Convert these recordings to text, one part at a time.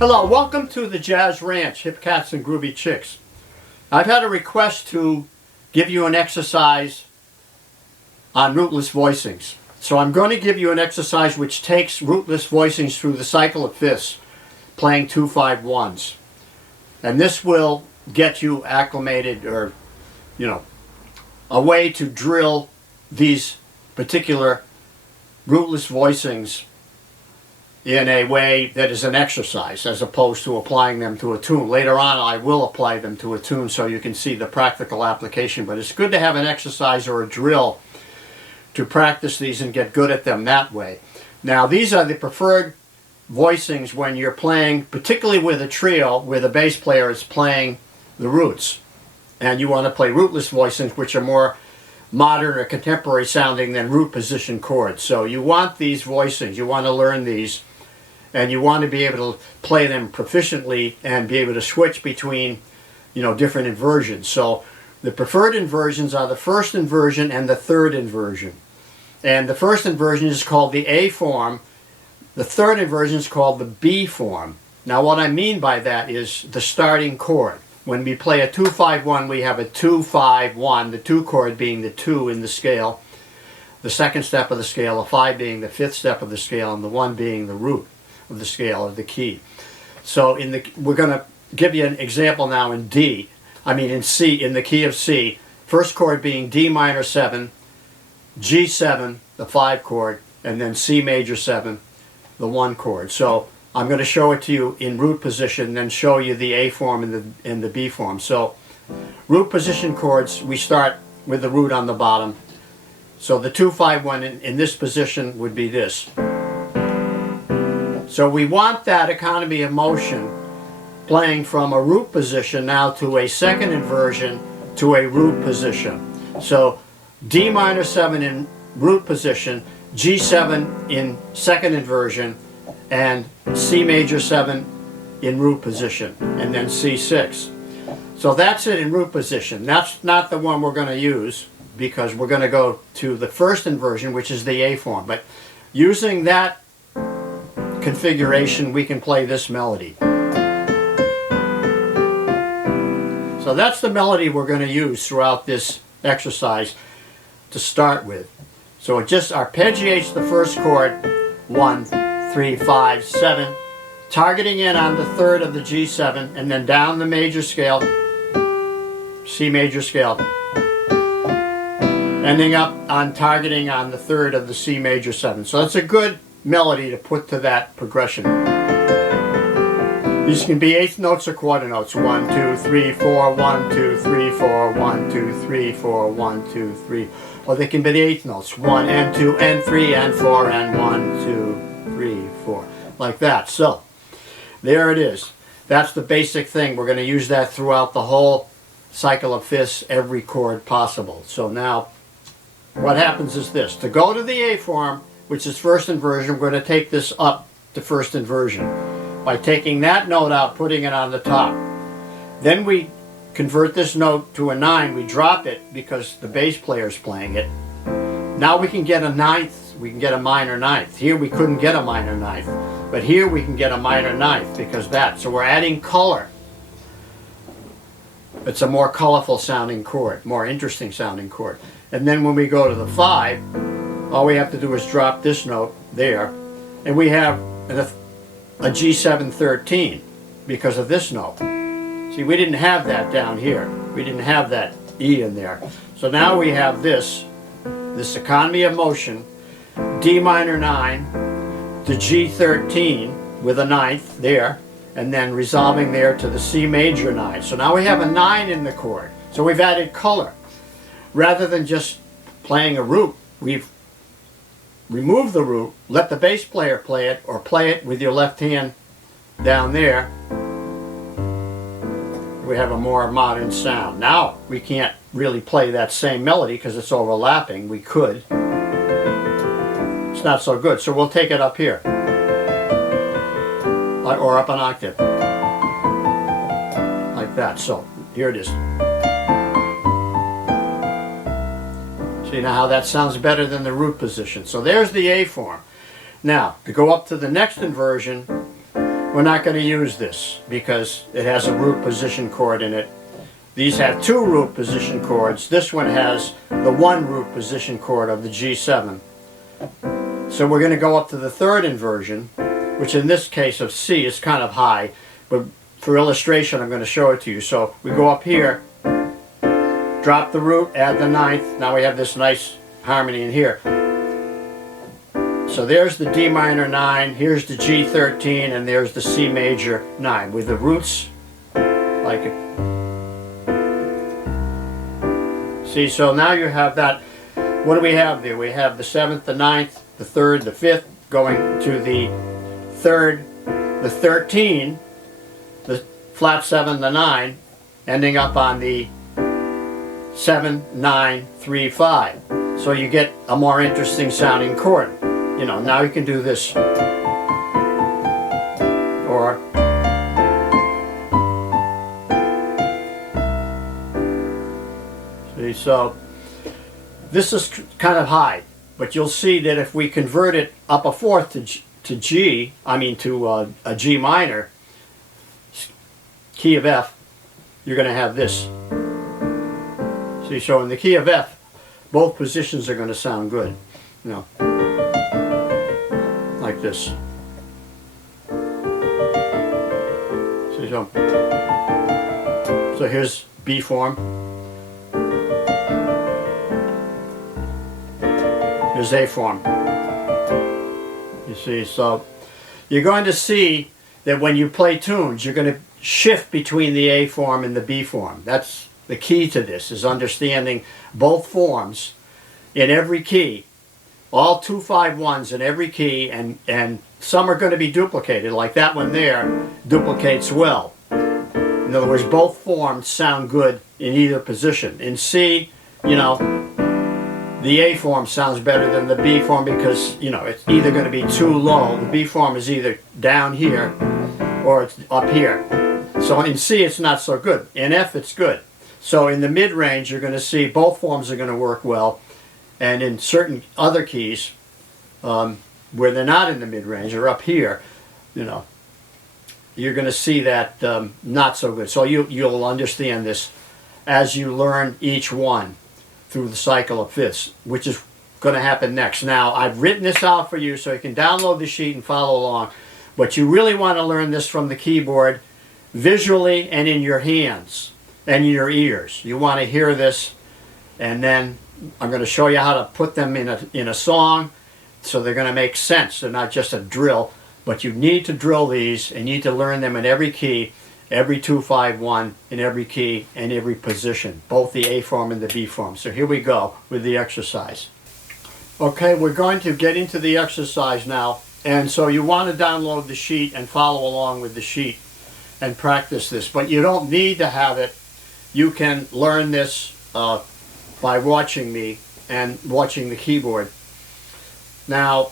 Hello, welcome to the Jazz Ranch, Hip Cats and Groovy Chicks. I've had a request to give you an exercise on Rootless Voicings. So I'm going to give you an exercise which takes Rootless Voicings through the cycle of fifths, playing 2-5-1s. And this will get you acclimated, or, a way to drill these particular Rootless Voicings in a way that is an exercise as opposed to applying them to a tune. Later on I will apply them to a tune so you can see the practical application, but it's good to have an exercise or a drill to practice these and get good at them that way. Now these are the preferred voicings when you're playing, particularly with a trio where the bass player is playing the roots, and you want to play rootless voicings, which are more modern or contemporary sounding than root position chords. So you want these voicings, you want to learn these, and you want to be able to play them proficiently and be able to switch between, different inversions. So the preferred inversions are the first inversion and the third inversion. And the first inversion is called the A form. The third inversion is called the B form. Now what I mean by that is the starting chord. When we play a 2-5-1, we have a 2-5-1, the 2 chord being the 2 in the scale, the second step of the scale, a 5 being the fifth step of the scale, and the 1 being the root of the scale, of the key. So we're going to give you an example now in C, in the key of C. First chord being D minor 7, G7, the 5 chord, and then C major 7, the 1 chord. So I'm going to show it to you in root position, then show you the A form and the B form. So root position chords, we start with the root on the bottom. So the 2-5-1 in this position would be this. So we want that economy of motion playing from a root position now to a second inversion to a root position. So D minor 7 in root position, G7 in second inversion, and C major 7 in root position, and then C6. So that's it in root position. That's not the one we're going to use because we're going to go to the first inversion, which is the A form. But using that configuration, we can play this melody. So that's the melody we're going to use throughout this exercise to start with. So it just arpeggiates the first chord, 1, 3, 5, 7, targeting in on the third of the G7, and then down the major scale, C major scale, ending up on targeting on the third of the C major 7. So that's a good melody to put to that progression. These can be eighth notes or quarter notes. 1, 2, 3, 4, 1, 2, 3, 4, 1, 2, 3, 4, 1, 2, 3. Or they can be the eighth notes. 1 and 2 and 3 and 4 and 1, 2, 3, 4. Like that. So, there it is. That's the basic thing. We're going to use that throughout the whole cycle of fifths, every chord possible. So now, what happens is this. To go to the A form, which is first inversion, we're going to take this up to first inversion by taking that note out, putting it on the top. Then we convert this note to a 9. We drop it because the bass player is playing it. Now we can get a ninth. We can get a minor ninth. Here we couldn't get a minor ninth, but here we can get a minor ninth because that. So we're adding color. It's a more colorful sounding chord, more interesting sounding chord. And then when we go to the 5, all we have to do is drop this note there, and we have a G7 13 because of this note. See, we didn't have that down here. We didn't have that E in there. So now we have this economy of motion, D minor 9 to G13 with a ninth there, and then resolving there to the C major 9. So now we have a 9 in the chord. So we've added color. Rather than just playing a root, we've removed the root, let the bass player play it, or play it with your left hand down there. We have a more modern sound. Now we can't really play that same melody because it's overlapping. We could. It's not so good. So we'll take it up here. Or up an octave. Like that. So here it is. See now how that sounds better than the root position. So there's the A form. Now, to go up to the next inversion, we're not going to use this because it has a root position chord in it. These have two root position chords. This one has the one root position chord of the G7. So we're going to go up to the third inversion, which in this case of C is kind of high, but for illustration I'm going to show it to you. So we go up here, drop the root, add the ninth. Now we have this nice harmony in here. So there's the D minor 9, here's the G13, and there's the C major 9 with the roots like it. See, so now you have that. What do we have there? We have the 7th, the 9th, the 3rd, the 5th, going to the 3rd, the 13, the flat 7, the 9, ending up on the 7, 9, 3, 5. So you get a more interesting sounding chord. You know, now you can do this. Or see, so this is kind of high, but you'll see that if we convert it up a fourth to G, I mean to a G minor, key of F, you're going to have this. See, so in the key of F, both positions are going to sound good. You know, like this. See, so here's B form. Here's A form. You see, so you're going to see that when you play tunes, you're going to shift between the A form and the B form. That's the key to this, is understanding both forms in every key. All 2-5-1s in every key, and some are going to be duplicated, like that one there duplicates well. In other words, both forms sound good in either position. In C, you know, the A form sounds better than the B form because, you know, it's either going to be too low. The B form is either down here or it's up here. So in C it's not so good. In F it's good. So in the mid-range you're going to see both forms are going to work well. And in certain other keys, where they're not in the mid-range or up here, you know, you're going to see that not so good. So you'll understand this as you learn each one through the cycle of fifths, which is going to happen next. Now, I've written this out for you so you can download the sheet and follow along. But you really want to learn this from the keyboard visually and in your hands and in your ears. You want to hear this, and then I'm going to show you how to put them in a song so they're going to make sense. They're not just a drill, but you need to drill these and you need to learn them in every key, every 2-5-1, in every key and every position, both the A form and the B form. So here we go with the exercise. Okay, we're going to get into the exercise now, and so you want to download the sheet and follow along with the sheet and practice this, but you don't need to have it. You can learn this by watching me and watching the keyboard. Now,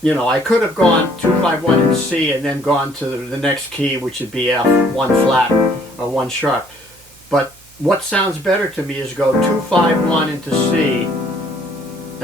you know, I could have gone 2-5-1 in C and then gone to the next key, which would be F, 1 flat or 1 sharp. But what sounds better to me is go 2-5-1 into C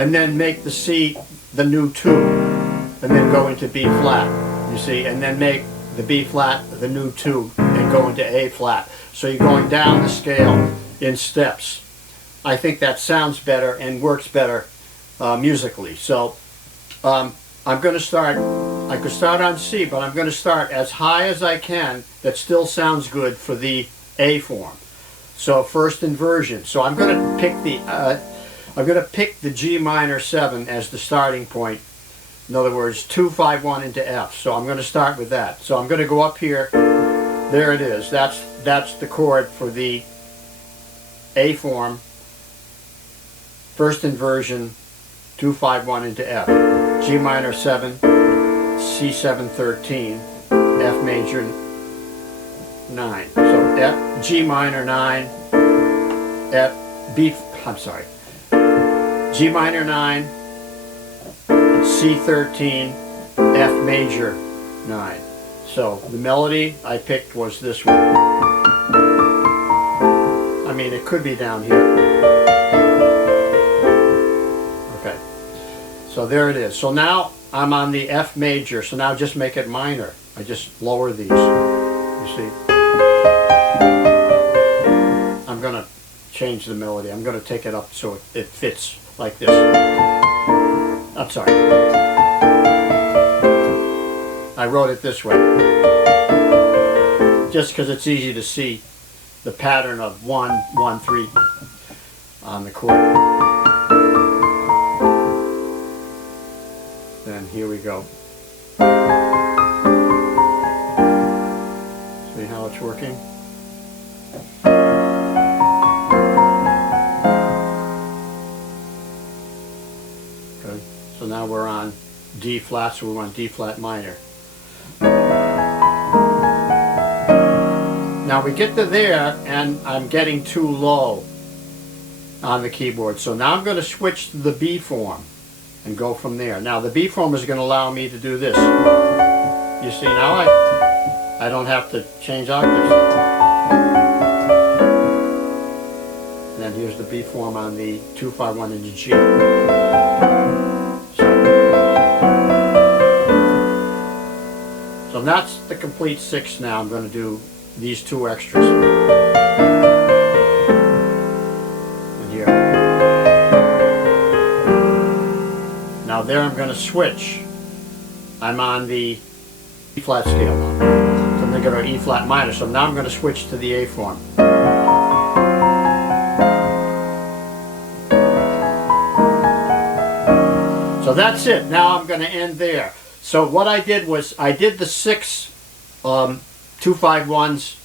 and then make the C the new 2 and then go into B flat, you see, and then make the B flat the new 2 and go into A flat. So you're going down the scale in steps. I think that sounds better and works better musically. So I'm going to start, I could start on C, but I'm going to start as high as I can that still sounds good for the A form. So first inversion. So I'm going to pick the G minor 7 as the starting point. In other words, 2-5-1 into F. So I'm going to start with that. So I'm going to go up here. There it is. That's the chord for the A form. First inversion, 2-5-1 into F. G minor 7, C7 13, F major 9. So F, G minor 9, F, B, I'm sorry. G minor 9, C13, F major 9. So the melody I picked was this one. I mean, it could be down here. Okay. So there it is. So now I'm on the F major, so now just make it minor. I just lower these, you see. I'm going to change the melody. I'm going to take it up so it fits like this. I'm sorry. I wrote it this way, just because it's easy to see the pattern of 1, 1, 3 on the chord. Then here we go. See how it's working? Good. So now we're on D flat, so we want D flat minor. Now we get to there and I'm getting too low on the keyboard. So now I'm going to switch to the B form and go from there. Now the B form is going to allow me to do this. You see, now I don't have to change octaves. And then here's the B form on the 2-5-1 into G. So that's the complete 6 now. I'm going to do these 2 extras. And here. Now there I'm going to switch. I'm on the E flat scale now. So I'm going to go to E flat minor. So now I'm going to switch to the A form. So that's it. Now I'm going to end there. So what I did was I did the 6 2-5-1s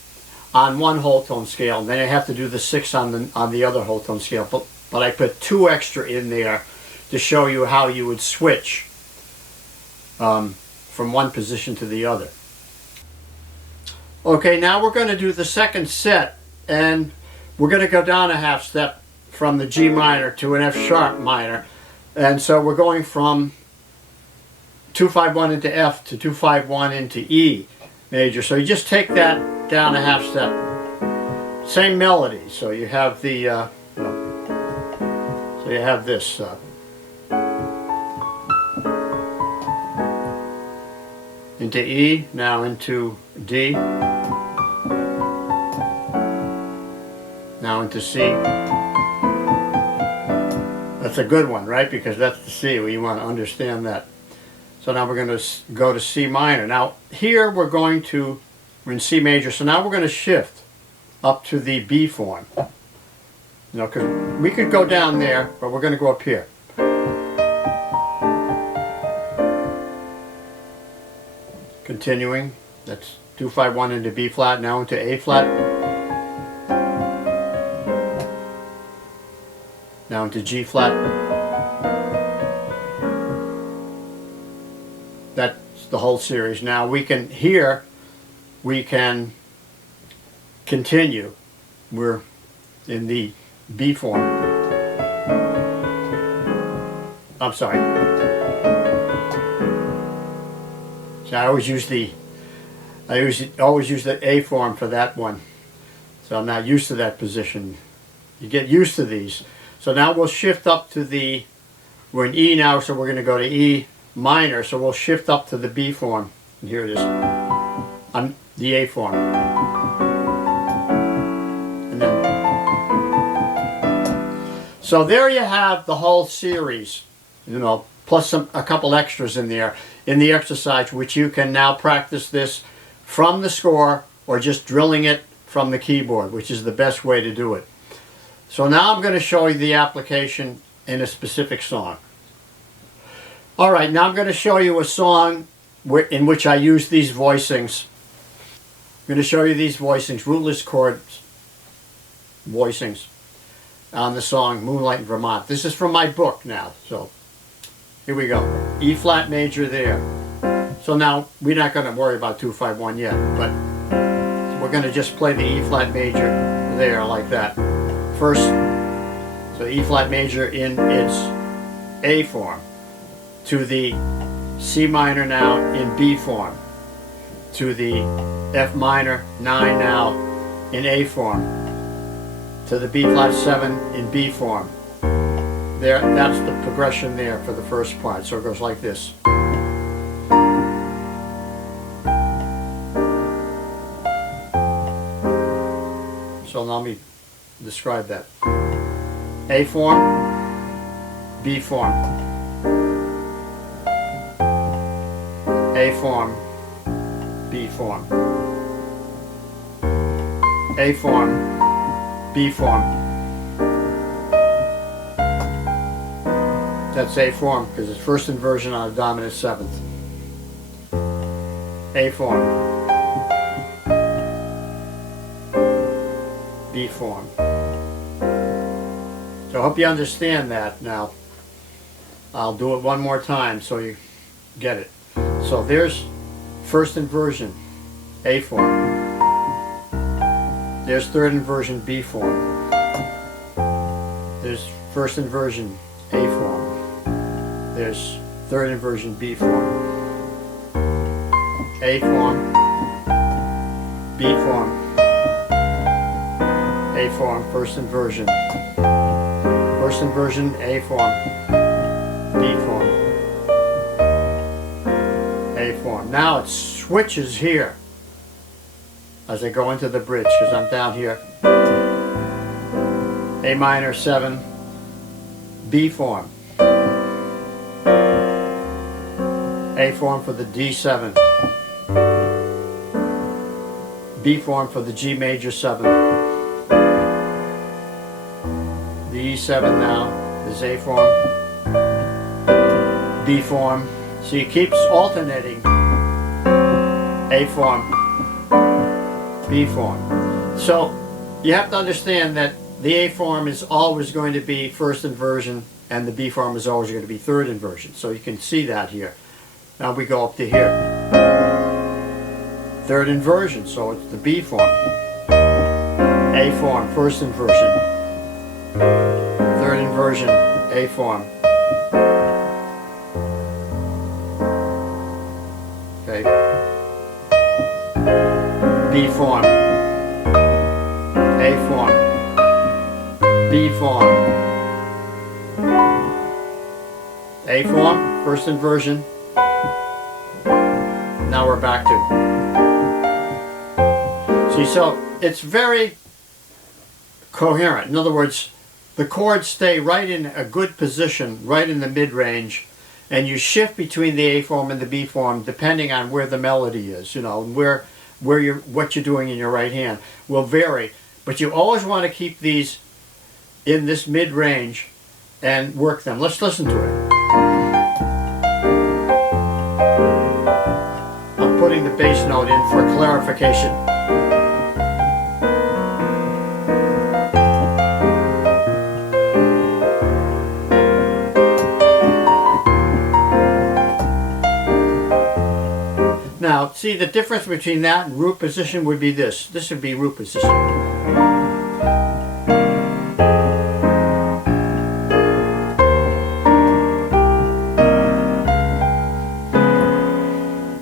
on one whole tone scale, and then I have to do the 6 on the other whole tone scale. But I put 2 extra in there to show you how you would switch from one position to the other. Okay, now we're going to do the second set, and we're going to go down a half step from the G minor to an F sharp minor, and so we're going from 2-5-1 into F to 2-5-1 into E major. So you just take that down a half step. Same melody. So you have the so you have this into E, now into D, now into C. That's a good one, right? Because that's the C. Well, you want to understand that. So now we're going to go to C minor. Now here we're in C major, so now we're going to shift up to the B form. You know, because we could go down there, but we're going to go up here. Continuing, that's 2-5-1 into B flat, now into A flat. Now into G flat. That's the whole series. Now we can continue. We're in the B form. I'm sorry. So I always use the A form for that one. So I'm not used to that position. You get used to these. So now we'll shift up to we're in E now, so we're going to go to E minor, so we'll shift up to the B form. And here it is. On the A form. And then, so there you have the whole series, you know, plus a couple extras in there in the exercise, which you can now practice this from the score or just drilling it from the keyboard, which is the best way to do it. So now I'm going to show you the application in a specific song. Alright, now I'm going to show you a song in which I use these voicings. I'm going to show you these voicings, Rootless Chords voicings on the song Moonlight in Vermont. This is from my book now, so here we go. E flat major there. So now we're not going to worry about 2-5-1 yet, but we're going to just play the E flat major there like that. First, so E flat major in its A form, to the C minor now in B form, to the F minor 9 now in A form, to the B flat 7 in B form. There, that's the progression there for the first part. So it goes like this. So let me describe that. A form, B form, A form, B form, A form, B form. That's A form because it's first inversion on a dominant seventh. A form, B form. So I hope you understand that now. I'll do it one more time so you get it. So there's first inversion, A form. There's third inversion, B form. There's first inversion, A form. There's third inversion, B form. A form, B form, A form, first inversion. First inversion, A form, B form, A form. Now it switches here as I go into the bridge because I'm down here. A minor 7, B form. A form for the D7. B form for the G major 7. The E7 now is A form, B form. So he keeps alternating A form, B form. So you have to understand that the A form is always going to be first inversion and the B form is always going to be third inversion. So you can see that here. Now we go up to here. Third inversion, so it's the B form. A form, first inversion. Third inversion, A form. Okay. B form. A form. B form. A form, first inversion. Now we're back to. See, so it's very coherent. In other words, the chords stay right in a good position, right in the mid-range, and you shift between the A form and the B form depending on where the melody is. You know, what you're doing in your right hand will vary, but you always want to keep these in this mid-range and work them. Let's listen to it. I'm putting the bass note in for clarification. Now, see, the difference between that and root position would be this. This would be root position.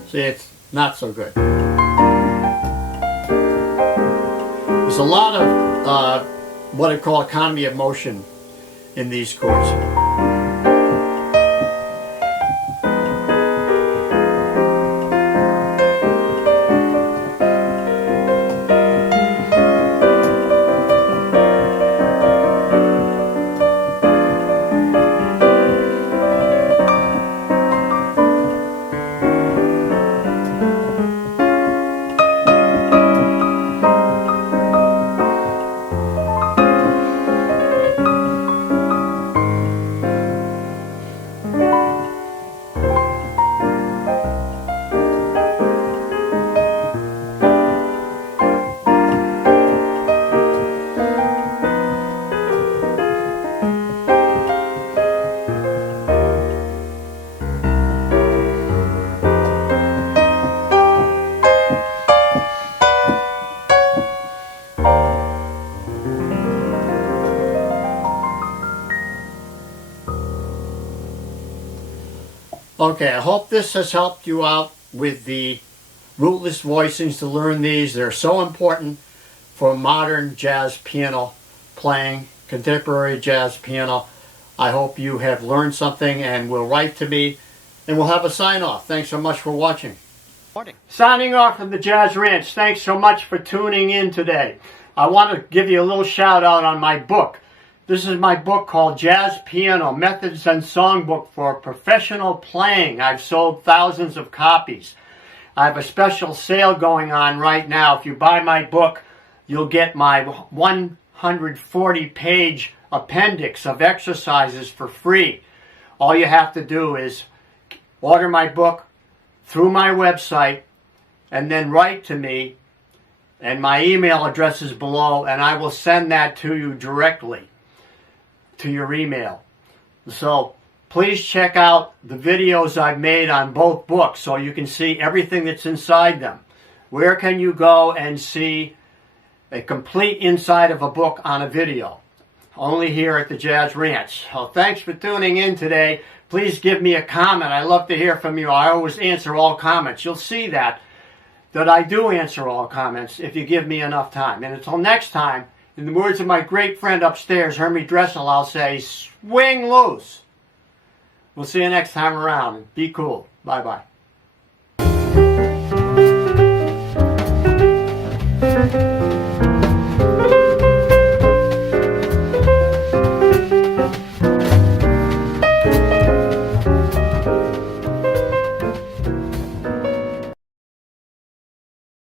See, it's not so good. There's a lot of what I call economy of motion in these chords. Okay, I hope this has helped you out with the rootless voicings to learn these. They're so important for modern jazz piano playing, contemporary jazz piano. I hope you have learned something and will write to me and we'll have a sign off. Thanks so much for watching. Signing off from the Jazz Ranch. Thanks so much for tuning in today. I want to give you a little shout out on my book. This is my book called Jazz Piano Methods and Songbook for Professional Playing. I've sold thousands of copies. I have a special sale going on right now. If you buy my book, you'll get my 140-page appendix of exercises for free. All you have to do is order my book through my website and then write to me, and my email address is below, and I will send that to you directly to your email. So please check out the videos I've made on both books so you can see everything that's inside them. Where can you go and see a complete inside of a book on a video? Only here at the Jazz Ranch. So thanks for tuning in today. Please give me a comment. I love to hear from you. I always answer all comments. You'll see that I do answer all comments if you give me enough time. And until next time, in the words of my great friend upstairs, Hermie Dressel, I'll say, swing loose. We'll see you next time around. Be cool. Bye-bye.